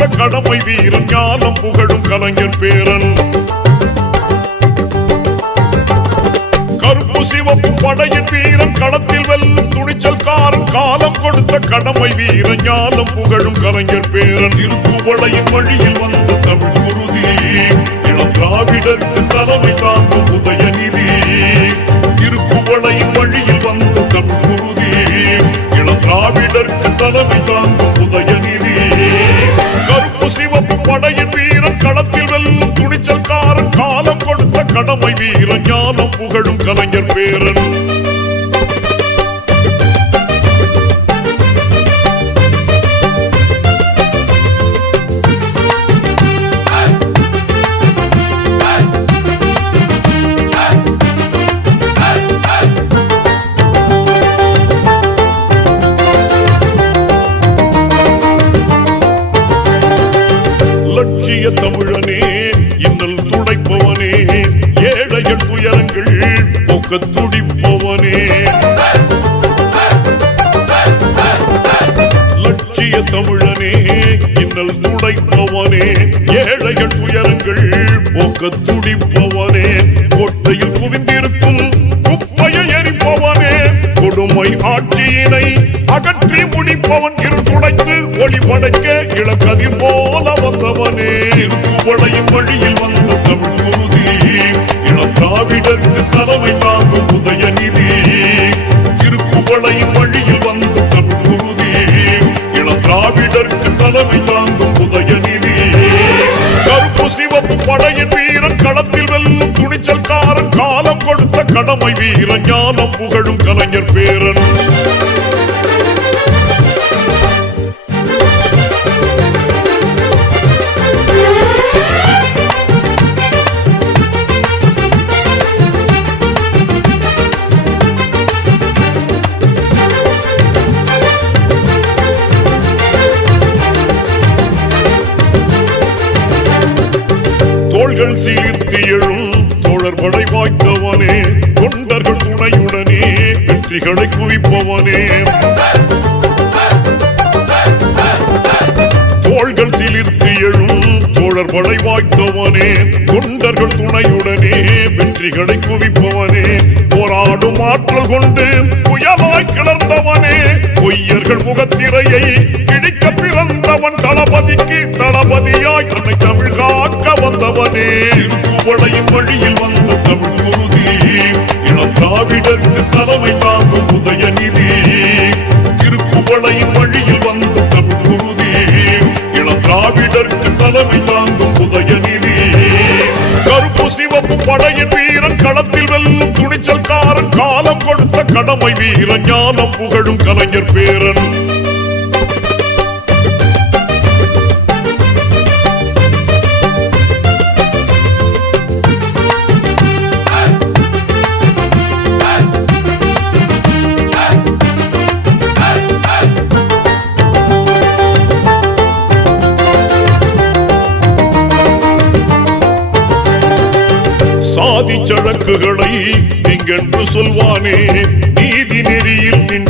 கொடுத்த கடமை வீரன் ஞானம் புகழும் கலைஞர் பேரன். கருப்பு சிவப்பு படையின் வீரன் களத்தில் வெல்லும் துணிச்சல்காரன் காலம் கொடுத்த கடமை வீரன் ஞானம் புகழும் கலைஞர் பேரன். திருக்குவளையின் வழியில் வந்த தமிழ் குருதி இளம் திராவிடருக்கு தலைமை தாங்கும் உதயநிதி. திருக்குவளையின் வழியில் வந்த தமிழ் குருதி இளம் திராவிடருக்கு தலைமை தாங்கும் உதயநிதி. கருப்பு சிவப்பு படையின் வீரன் களத்தில் வெல்லும் துணிச்சல்காரன் காலம் கொடுத்த கடமை வீரன் ஞானம் புகழும் கலைஞர் பேரன். லட்சிய தமிழனே இன்னல் துடைப்பவனே ஏழைகள் துயரங்கள் போக்க துடிப்பவனே. லட்சிய தமிழனே இன்னல் துடைப்பவனே ஏழைகள் துயரங்கள் போக்க துடிப்பவனே. கோட்டையில் குவிந்திருக்கும் குப்பையை எரிப்பவனே கொடுமை ஆட்சியினை அகற்றி முடிப்பவன். இருள் துடைத்து ஒளி படைக்க இளக்கதிர் போல வந்தவனே. திருக்குவளையின் வழியில் வந்த தமிழ் குருதி இளம் திராவிடருக்கு தலைமை தாங்கும் உதயநிதி. திருக்குவளையின் வழியில் வந்த தமிழ் குருதி இளம் திராவிடருக்கு தலைமை தாங்கும் உதயநிதி. கருப்பு சிவப்பு படையின் வீரன் களத்தில் வெல்லும் துணிச்சல்காரன் காலம் கொடுத்த கடமை வீரன் ஞானம் புகழும் கலைஞர் பேரன். தோள்கள் சீர்த்தி எழும் தோழர்படை வாய்த்தவனே தொண்டர்கள் துணையுடனே வெற்றிகளை குவிப்பவனே. தோள்கள் சீர்த்தி எழும் தோழர்படை வாய்த்தவனே தொண்டர்கள் துணையுடனே வெற்றிகளை குவிப்பவனே. போராடும் ஆற்றல் கொண்டு புயலாய் கிளர்ந்தவனே பொய்யர்கள் முகத்திரையை கிழிக்க பிறந்தவன். தளபதிக்கு தளபதியாய் அன்னை தமிழ் காக்க வந்தவனே. திருக்குவளையின் வழியில் வந்த தமிழ் குருதி இளம் திராவிடருக்கு தலைமை தாங்கும் உதயநிதி. திருக்குவளையின் வழியில் வந்த தமிழ் குருதி இளம் திராவிடருக்கு தலைமை தாங்கும் உதயநிதி. கருப்பு சிவப்பு படையின் வீரன் களத்தில் வெல்லும் துணிச்சல்காரன் காலம் கொடுத்த கடமை வீரன் ஞானம் புகழும் கலைஞர் பேரன். சாதி சழக்குகளை நீங்கென்று சொல்வானே நீதி நெறியில் நின்று